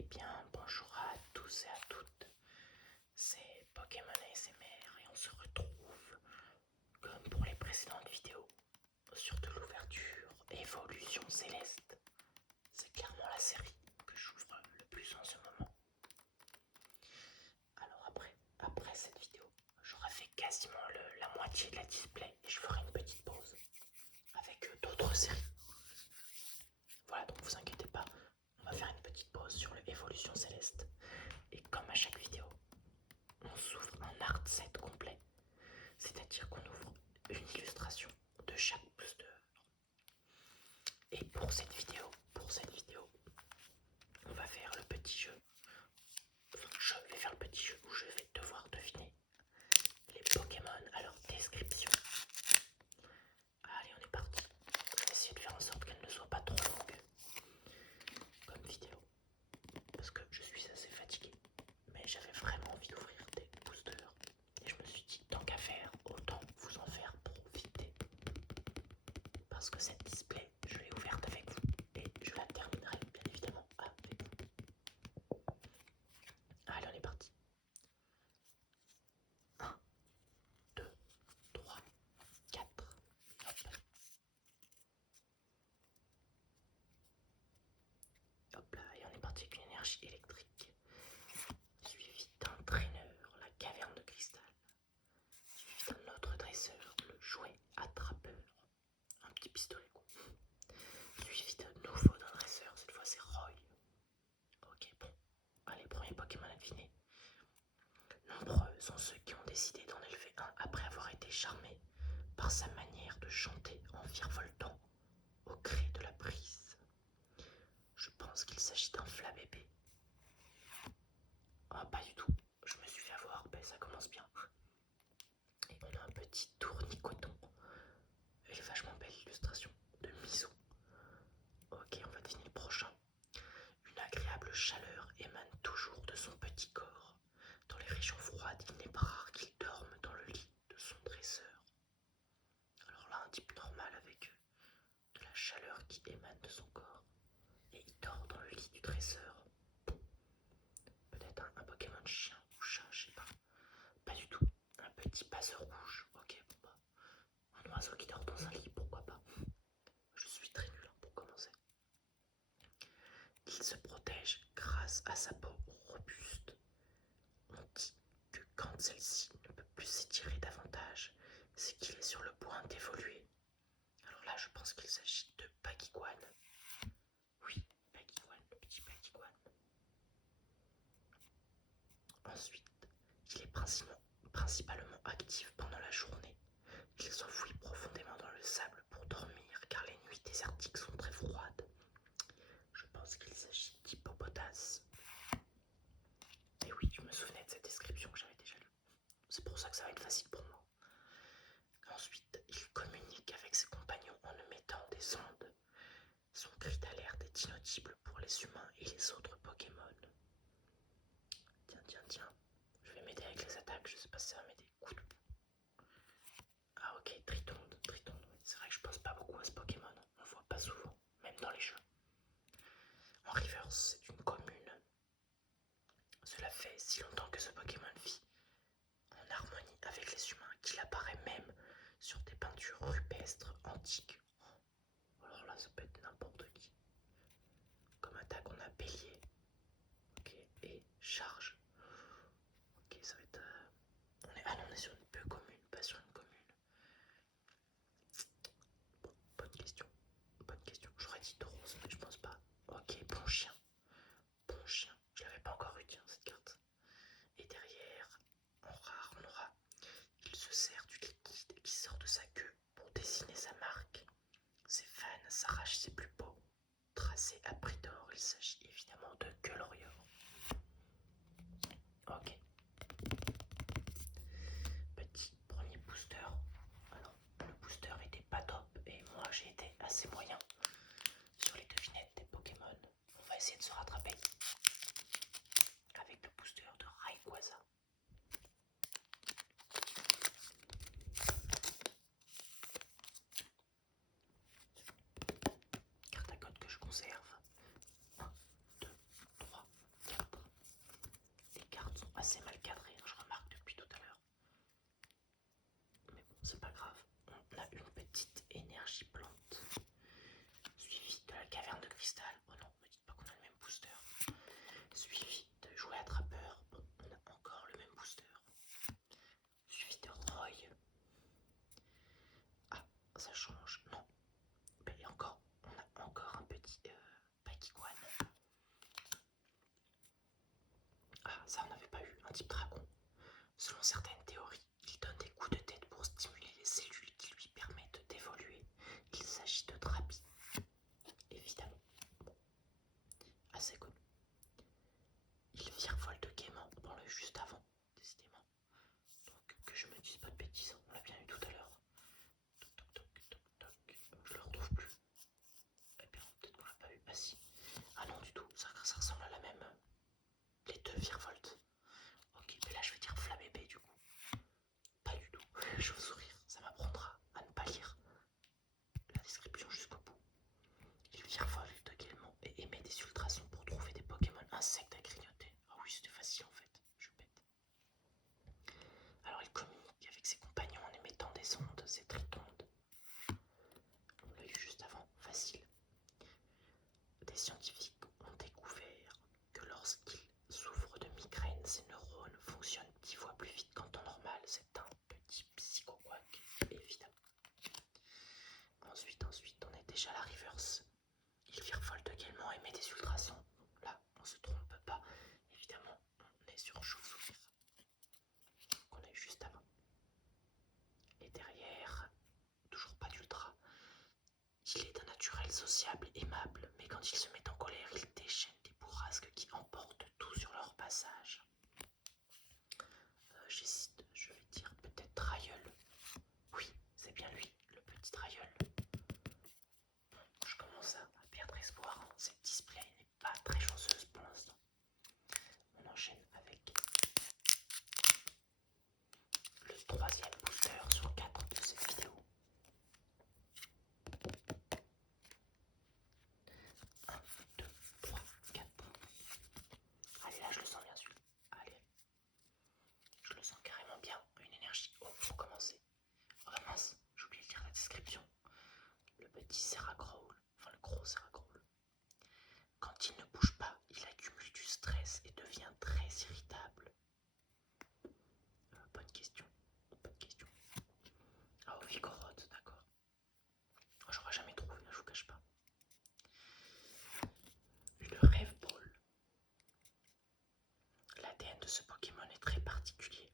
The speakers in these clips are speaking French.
Eh bien, bonjour à tous et à toutes, c'est Pokémon ASMR et on se retrouve, comme pour les précédentes vidéos, sur de l'ouverture Évolution Céleste. C'est clairement la série que j'ouvre le plus en ce moment. Alors après cette vidéo, j'aurai fait quasiment la moitié de la display et je ferai une petite pause avec d'autres séries. Voilà, donc vous inquiétez pas, on va faire une petite pause sur le Évolution Céleste. Et comme à chaque vidéo, on s'ouvre un art set complet, c'est-à-dire qu'on ouvre une illustration de chaque booster. Et pour cette vidéo, on va faire le petit jeu. Enfin, je vais faire le petit jeu où je vais devoir deviner les Pokémon à leur description. Allez, on est parti. On va essayer de faire en sorte qu'elle ne soit pas trop longue comme vidéo, parce que je suis assez fatigué. Mais j'avais vraiment envie d'ouvrir des boosters. Et je me suis dit, tant qu'à faire, autant vous en faire profiter. Parce que cette display, je l'ai ouverte avec vous. Et je la terminerai bien évidemment avec vous. Allez, on est parti. 1, 2, 3, 4. Hop. Hop là, et on est parti avec une énergie électrique. Suivi d'un traîneur, la caverne de cristal. Suivi d'un autre dresseur, le jouet attrapeur. Un petit pistolet quoi. Suivi de nouveau d'un dresseur, cette fois c'est Roy. Ok, bon. Allez, premier Pokémon à deviner. Nombreux sont ceux qui ont décidé d'en élever un après avoir été charmés par sa manière de chanter en virevoltant au gré de la brise. Je pense qu'il s'agit d'un Flabébé. Ah, pas du tout. Je me suis fait avoir, ben ça commence bien. Et on a un petit tournicoton. Elle est vachement belle l'illustration de Miso. Ok, on va deviner le prochain. Une agréable chaleur émane toujours de son petit corps. Dans les régions froides, il n'est pas rare qu'il dorme dans le lit de son dresseur. Alors là, un type normal avec de la chaleur qui émane de son corps. Et il dort dans le lit du dresseur. Peut-être un Pokémon chien ou chat, je sais pas. Pas du tout. Un petit passeur rouge. Ok, bon bah. Un oiseau qui dort dans un lit, pourquoi pas. Je suis très nul pour commencer. Il se protège grâce à sa peau robuste. On dit que quand celle-ci ne peut plus s'étirer davantage, c'est qu'il est sur le point d'évoluer. Alors là, je pense qu'il s'agit de Bakiguan. Oui, Bakiguan, le petit Bakiguan. Ensuite, il est principalement actif pendant la journée. Il s'enfouit profondément dans le sable pour dormir car les nuits désertiques sont très froides. Je pense qu'il s'agit d'Hippopotas. Et oui, je me souvenais de cette description que j'avais déjà lue. C'est pour ça que ça va être facile pour moi. Ensuite, il communique avec ses compagnons en émettant des ondes. Son cri d'alerte est inaudible pour les humains et les autres Pokémon. Tiens. Je vais m'aider avec les attaques, je sais pas si ça va m'aider. Coup de bout. Ah ok, Tritonde. C'est vrai que je pense pas beaucoup à ce Pokémon. On le voit pas souvent, même dans les jeux. En Reverse, c'est une commune. Cela fait si longtemps que ce Pokémon vit en harmonie avec les humains qu'il apparaît même sur des peintures rupestres antiques. Alors là, ça peut être n'importe qui. Comme attaque, on a bélier. Ok, et charge. Ok, ça va être. On est sur une peu commune, pas sur une commune. Bon, bonne question. J'aurais dit Tauros, mais je pense pas. Ok, bon chien. Je l'avais pas encore eu, tiens, cette carte. Et derrière, en rare, on aura. Il se sert du liquide qui sort de sa queue pour dessiner sa marque. Ses fans s'arrachent ses plus beaux. Tracé à prix d'or, il s'agit évidemment de Gueulorior. Ok. Petit premier booster. Alors, le booster était pas top et moi j'ai été assez moyen sur les devinettes des Pokémon. On va essayer de se rattraper avec le booster de Rayquaza. Carte à code que je conserve. petit, on l'a bien eu tout à l'heure. Toc, toc, toc, toc, toc. Je le retrouve plus. Eh bien, peut-être qu'on l'a pas eu. Ah si. Ah non, du tout, ça ressemble à la même. Les deux virevoltes. Ok, mais là je vais dire Flabébé du coup. Pas du tout. Chauve-sourire, ça m'apprendra à ne pas lire la description jusqu'au bout. Il virevolte également et émet des ultrasons pour trouver des Pokémon insectes à grignoter. Ah oui, c'était facile en fait, je suis bête. Alors il communique avec ses compagnons en émettant des ondes, ces tritondes. On l'a eu juste avant, facile. Des scientifiques ont découvert que lorsqu'ils souffrent de migraine, ces neurones fonctionnent 10 fois plus vite qu'en temps normal. C'est un petit psychoquac, évidemment. Ensuite, on est déjà à la reverse. Il virevolte également et émet des ultrasons. Là, on se trompe pas. Évidemment, on est sur un chauve-sourire qu'on a eu juste avant. Et derrière, toujours pas d'ultra. Il est d'un naturel sociable, aimable, mais quand il se met en colère, il déchaîne des bourrasques qui emportent tout sur leur passage. J'hésite, je vais dire peut-être Trailleul. Oui, c'est bien lui, le petit Trailleul. Je commence à perdre espoir, hein. Cette display n'est pas très chanceuse pour l'instant. On enchaîne avec le troisième booster sur 4 de cette vidéo. 1, 2, 3, 4. Allez, là je le sens bien celui-là. Allez, je le sens carrément bien. Une énergie. Oh, faut commencer. Oh mince, j'ai oublié de lire la description. Le petit Serragrowl, enfin le gros Serragrowl. Quand il ne bouge pas, il accumule du stress et devient très irritable. Bonne question. Bonne question. Ah, oh, Vigoroth, d'accord. Oh, j'aurais jamais trouvé, je vous cache pas. Le Rêve Ball. L'ADN de ce Pokémon est très particulier.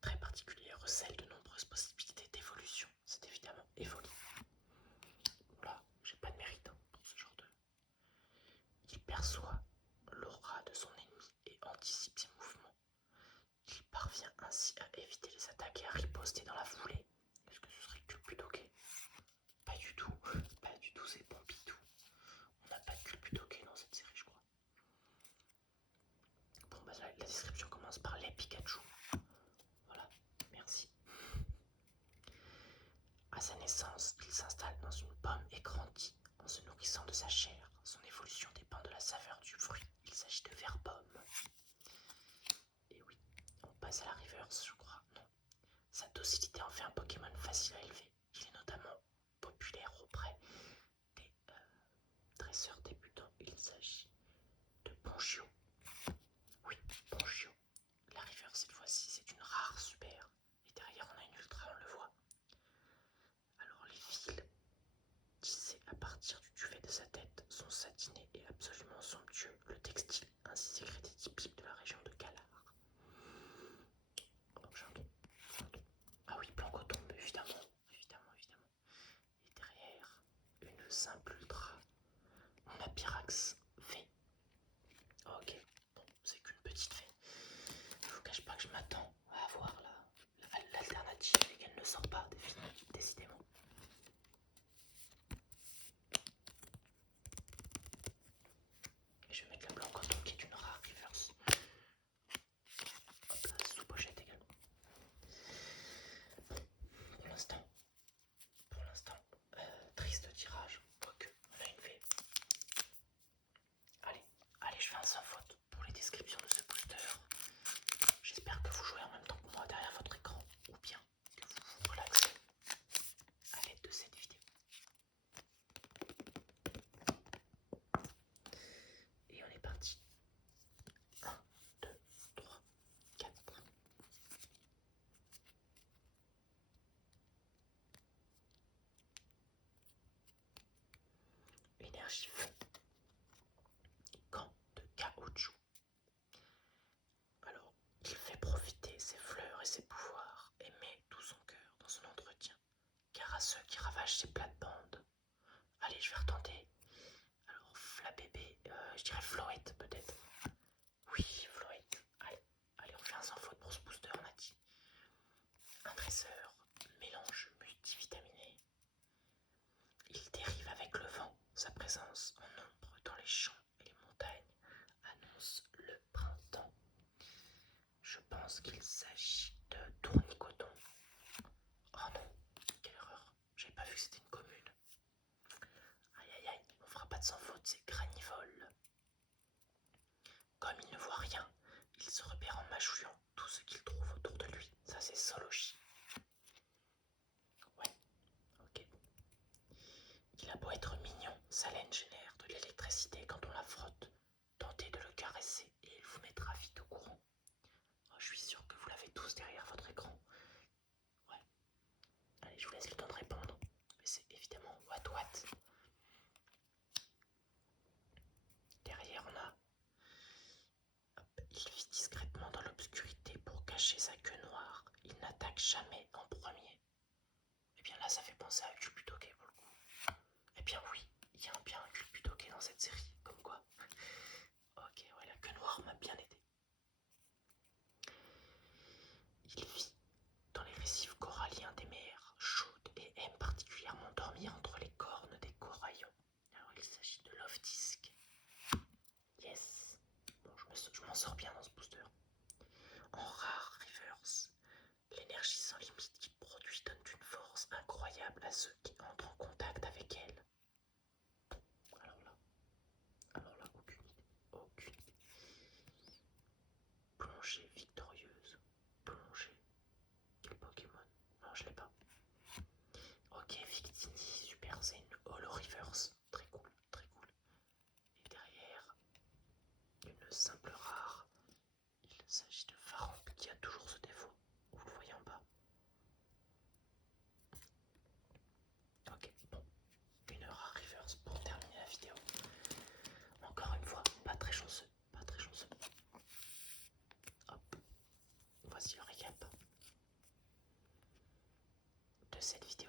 Très particulier, recèle de nombreuses possibilités d'évolution. C'est évidemment Evoli. Oula, j'ai pas de mérite pour ce genre de... Il perçoit l'aura de son ennemi et anticipe ses mouvements. Il parvient ainsi à éviter les attaques et à riposter dans la foulée. Est-ce que ce serait Culbutoké? Pas du tout, pas du tout, c'est Pompidou. On n'a pas de Culbutoké dans cette série, je crois. Bon, bah la description commence par les Pikachu. Voilà, merci. À sa naissance, il s'installe dans une pomme et grandit en se nourrissant de sa chair. Son évolution dépend de la saveur du fruit. Il s'agit de Verbum. Et oui, on passe à la reverse, je crois. Non. Sa docilité en fait un Pokémon facile à élever. Il est notamment populaire auprès des dresseurs débutants. Il s'agit de Ponchio. Oui, Ponchio. La reverse cette fois-ci, c'est une rare super. Et derrière, on a une ultra, on le voit. Alors les fils tissés à partir du duvet de sa tête sont satinés et absolument somptueux. Le textile ainsi sécrété typique de la région de Galar. Oh, j'ai un don. Ah oui, Plancotombe, évidemment. Évidemment. Et derrière, une simple ultra. On a Pyrax V. Ok, bon, c'est qu'une petite V. Je vous cache pas que je m'attends à avoir l'alternative et qu'elle ne sort pas, décidément. Et je vais mettre la Plancotombe qui est une rare reverse. Hop là, sous pochette également. Bon, pour l'instant, triste tirage, quoique on a une V. Allez, je fais un sans faute pour les descriptions de ce booster. J'espère que vous jouez en même temps que moi derrière votre écran, ou bien que vous vous relaxez à l'aide de cette vidéo. Et on est parti. 1, 2, 3, 4. Énergie feu. Gant de caoutchouc. Alors, il fait profiter ses fleurs et ses pouvoirs et met tout son cœur dans son entretien, car à ceux qui ravagent ses plates-bandes. Allez, je vais retenter. Alors, Flabébé, je dirais Floette peut-être. Oui, Floette. Allez, on fait un sans faute pour ce booster, on a dit. Un dresseur. pense qu'il s'agit de Tournicoton. Oh non, quelle erreur. J'avais pas vu que c'était une commune. Aïe aïe aïe, on fera pas de sans faute, c'est Granivol. Comme il ne voit rien, il se repère en mâchouillant tout ce qu'il trouve autour de lui. Ça c'est Solochi. Ouais, ok. Il a beau être mignon, sa laine génère de l'électricité quand on la frotte. Tentez de le caresser et il vous mettra vite au courant. Oh, je suis sûr que vous l'avez tous derrière votre écran. Ouais. Allez, je vous laisse le temps de répondre. Mais c'est évidemment Wat Wat. Derrière, on a... Hop, il vit discrètement dans l'obscurité pour cacher sa queue noire. Il n'attaque jamais en premier. Et bien là, ça fait penser à Culbutoke pour le coup. Eh bien oui, il y a bien un Culbutoke dans cette série, comme quoi. Ok, ouais, la queue noire m'a bien aidé. Il vit dans les récifs coralliens des mers chaudes et aime particulièrement dormir entre les cornes des coraillons. Alors il s'agit de Loftisk. Yes. Bon, je m'en sors bien dans ce booster. En rare reverse, l'énergie sans limite qu'il produit donne une force incroyable à ceux qui entrent en contact avec elle. Alors là, aucune idée. Aucune idée. Plongée victorieuse. Plongée. Quel Pokémon? Non, je l'ai pas. Ok, Victini, super, c'est une Holo Reverse. Très cool, très cool. Et derrière, une simple rare. Il s'agit de Faramp qui a toujours ce défaut. Vous le voyez en bas. Ok, bon. Une rare reverse pour terminer la vidéo. Encore une fois, pas très chanceux. Pas très chanceux. Hop. Voici le récap de cette vidéo.